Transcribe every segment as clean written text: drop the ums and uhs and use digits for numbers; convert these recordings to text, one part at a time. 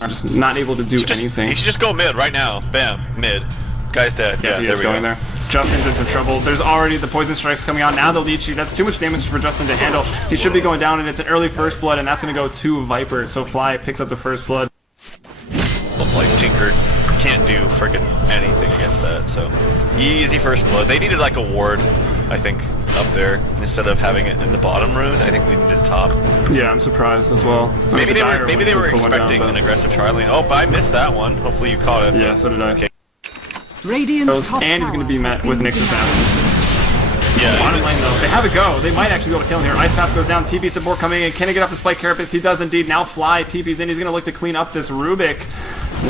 are just not able to do anything. He should just go mid right now. Bam, mid. Guy's dead. Yeah, he is going there. Justin's in some trouble. There's already the poison strikes coming out. Now the leech. That's too much damage for Justin to handle. He should be going down, and it's an early first blood, and that's going to go to Viper. So Fly picks up the first blood. Look like Tinker can't do freaking anything against that. So easy first blood. They needed like a ward, I think, up there instead of having it in the bottom rune. I think we needed top. Yeah, I'm surprised as well. Maybe they were expecting an aggressive trialing. Oh, but I missed that one. Hopefully you caught it. Yeah, so did I. Okay. Radiant's top and he's going to be met with Nyx Assassins. Yeah. Bottom lane though, they have a go. They might actually be able to kill him here. Ice Path goes down. TP support coming in. Can he get off the Spike Carapace? He does indeed. Now Fly TP's in. He's going to look to clean up this Rubik.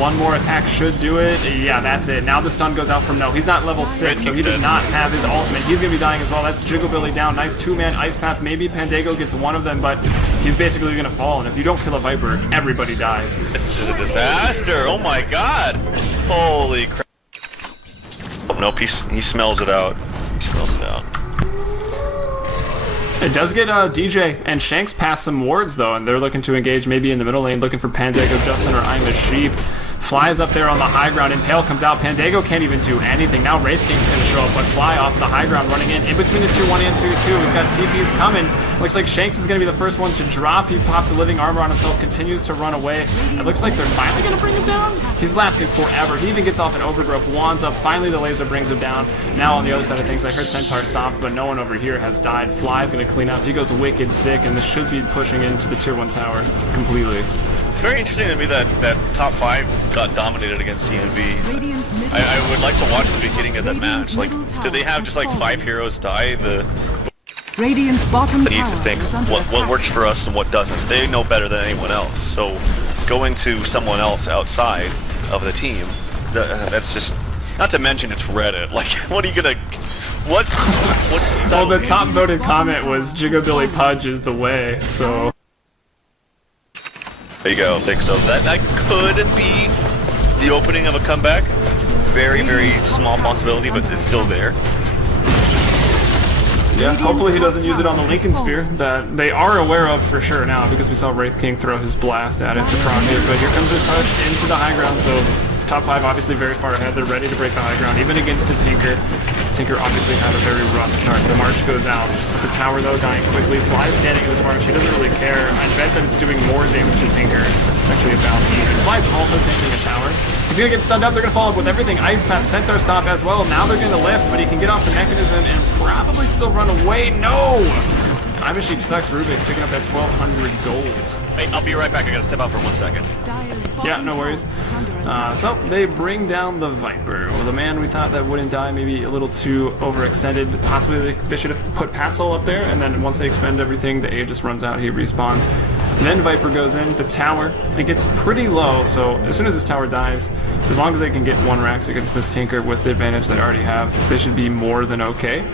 One more attack should do it. Yeah, that's it. Now the stun goes out from No. He's not level 6, so he does not have his ultimate. He's going to be dying as well. That's Jigglebilly down. Nice two-man Ice Path. Maybe Pandago gets one of them, but he's basically going to fall. And if you don't kill a Viper, everybody dies. This is a disaster. Oh my god. Holy crap. Oh, nope, he smells it out. He smells it out. It does get DJ and Shanks past some wards though, and they're looking to engage maybe in the middle lane, looking for Pandago, Justin, or I'm a Sheep. Flies up there on the high ground. Impale comes out. Pandago can't even do anything. Now Wraith King's going to show up, but Fly off the high ground running in between the 2-1 and 2-2. We've got TPs coming. Looks like Shanks is going to be the first one to drop. He pops a living armor on himself, continues to run away. It looks like they're finally going to bring him down. He's lasting forever. He even gets off an overgrowth, wands up. Finally the laser brings him down. Now on the other side of things, I heard Centaur stomp, but no one over here has died. Fly's going to clean up. He goes wicked sick, and this should be pushing into the tier 1 tower completely. It's very interesting to me that top 5 got dominated against CNV. I would like to watch the beginning of that match. Like, did they have just like 5 heroes die? Radiant's bottom They need to think what works for us and what doesn't. They know better than anyone else. So going to someone else outside of the team, that's just, not to mention it's Reddit. Like, what are you gonna, what Well, the top voted comment was Jigglebilly Pudge is the way, so... There you go. I think so. That could be the opening of a comeback. Very, very small possibility, but it's still there. Yeah, hopefully he doesn't use it on the Lincoln Sphere that they are aware of for sure now, because we saw Wraith King throw his blast at it to prong it. But here comes his push into the high ground, so top 5 obviously very far ahead. They're ready to break the high ground, even against a Tinker. Tinker obviously had a very rough start. The March goes out. The tower, though, dying quickly. Fly's standing in this March. He doesn't really care. I bet that it's doing more damage to Tinker. It's actually about even. Fly's also taking a tower. He's going to get stunned up. They're going to follow up with everything. Ice Path, Centaur Stomp as well. Now they're going to lift, but he can get off the mechanism and probably still run away. No! I'm a Sheep sucks. Rubik picking up that 1,200 gold. Hey, I'll be right back. I gotta step out for 1 second. Yeah, no worries. So they bring down the Viper. Well, the man we thought that wouldn't die, maybe a little too overextended. Possibly they should have put Patzol up there, and then once they expend everything, the Aegis runs out, he respawns. Then Viper goes in, the tower, it gets pretty low, so as soon as this tower dies, as long as they can get 1 Rax against this Tinker with the advantage they already have, they should be more than okay.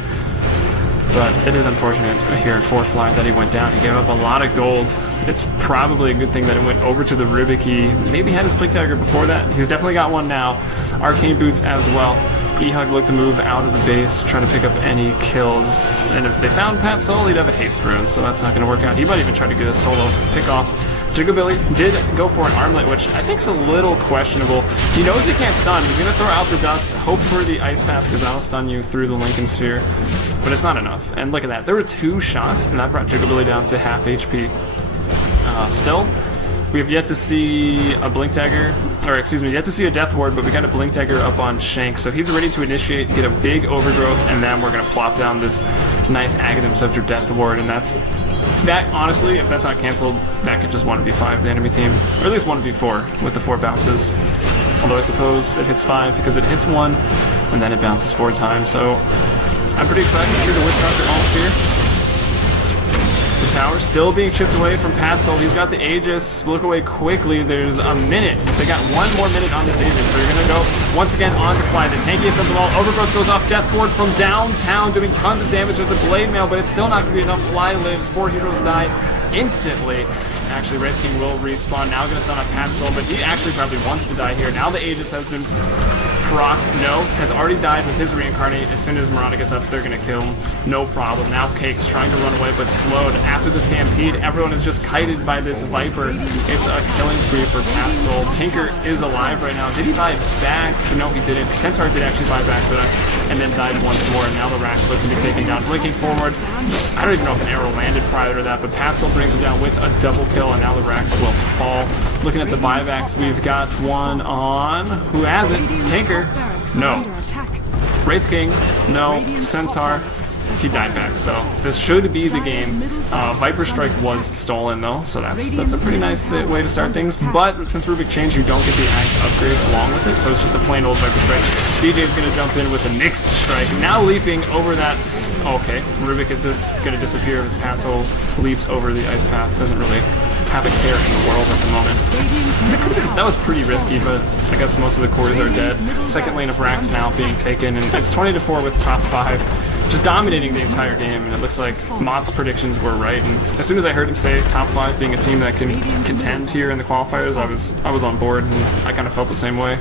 But it is unfortunate here for Fly that he went down. He gave up a lot of gold. It's probably a good thing that it went over to the Rubik. He maybe had his Blink Dagger before that. He's definitely got one now. Arcane Boots as well. eHug looked to move out of the base, try to pick up any kills. And if they found Pat Soul, he'd have a haste rune, so that's not going to work out. He might even try to get a solo pick off. Jigglebilly did go for an armlet, which I think is a little questionable. He knows he can't stun. He's going to throw out the dust, hope for the Ice Path, because that'll stun you through the Lincoln Sphere. But it's not enough. And look at that. There were 2 shots, and that brought Jigglebilly down to half HP. Still, we have yet to see a Blink Dagger, or excuse me, yet to see a Death Ward, but we got a Blink Dagger up on Shanks. So he's ready to initiate, get a big overgrowth, and then we're going to plop down this nice Agatham Scepter Death Ward, and that, honestly, if that's not cancelled, that could just 1v5 the enemy team. Or at least 1v4 with the 4 bounces. Although I suppose it hits 5 because it hits 1 and then it bounces 4 times. So I'm pretty excited to see the Witchcraft ult here. The tower still being chipped away from Patzol. He's got the Aegis. Look away quickly. There's a minute. They got 1 more minute on this Aegis. They're going to go once again on to Fly. The tankiest of them all. Overgrowth goes off. Death Ward from downtown doing tons of damage. There's a Blade Mail, but it's still not going to be enough. Fly lives. 4 heroes die instantly. Actually, Wraith King will respawn. Now gonna stun on Patsoul, but he actually probably wants to die here. Now the Aegis has been procced. No, has already died with his reincarnate. As soon as Mirana gets up, they're gonna kill him. No problem. Now Cake's trying to run away, but slowed. After the Stampede, everyone is just kited by this Viper. It's a killing spree for Patsoul. Tinker is alive right now. Did he buy back? No, he didn't. Centaur did actually buy back for that, and then died once more, and now the Rax look to be taken down. Blinking forward. I don't even know if an arrow landed prior to that, but Patsoul brings him down with a double kill, and now the Rax will fall. Looking at the buybacks, we've got one on... Who has it? Tinker? No. Wraith King? No. Centaur? He died back, so this should be the game. Viper Strike was stolen though, so that's a pretty nice way to start things. But since Rubik changed, you don't get the Axe upgrade along with it, so it's just a plain old Viper Strike. DJ's gonna jump in with a Nyx Strike, now leaping over that. Okay, Rubik is just gonna disappear as Patsoul leaps over the ice path. Doesn't really have a care in the world at the moment. That was pretty risky, but I guess most of the cores are dead. Second lane of Rax now being taken, and it's 20-4 with top 5. Just dominating the entire game, and it looks like Mott's predictions were right. And as soon as I heard him say top 5 being a team that can contend here in the qualifiers, I was on board, and I kind of felt the same way.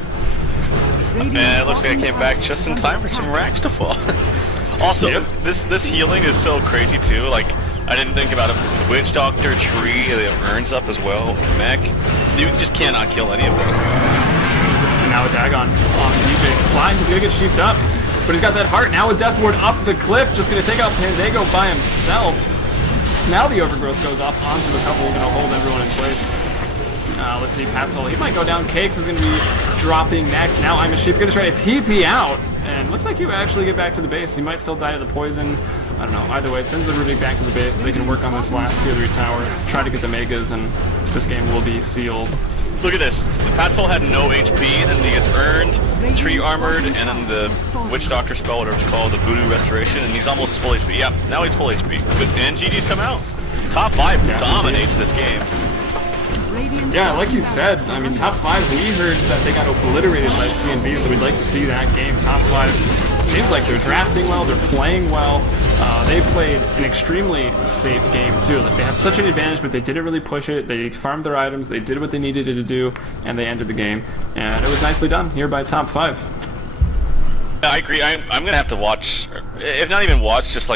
And it looks like I came back just in time for some Rax to fall. Also, yep. This healing is so crazy too. Like, I didn't think about it. Witch Doctor, Tree, they have Urns up as well. Mech, you just cannot kill any of them. And now a Dagon on DJ. Fly, he's gonna get sheeped up. But he's got that heart. Now a Death Ward up the cliff, just going to take out Pandago by himself. Now the Overgrowth goes off onto the couple, going to hold everyone in place. Let's see, Patsoul, he might go down. Cakes is going to be dropping next. Now I'm a Sheep, going to try to TP out. And looks like he will actually get back to the base. He might still die to the poison. I don't know. Either way, it sends the Rubik back to the base. They can work on this last tier 3 tower, try to get the Megas, and this game will be sealed. Look at this. Patsoul had no HP, and then he gets earned, Tree Armored, and then the Witch Doctor spell, whatever it's called, the Voodoo Restoration, and he's almost full HP. Yep, now he's full HP. And GG's come out. Top 5 dominates this game. Yeah, like you said, I mean, top 5, we heard that they got obliterated by CNV, so we'd like to see that game. Top 5 seems like they're drafting well, they're playing well. They played an extremely safe game too. Like, they had such an advantage, but they didn't really push it. They farmed their items, they did what they needed to do, and they ended the game. And it was nicely done here by top 5. I agree. I'm gonna have to watch, if not even watch, just like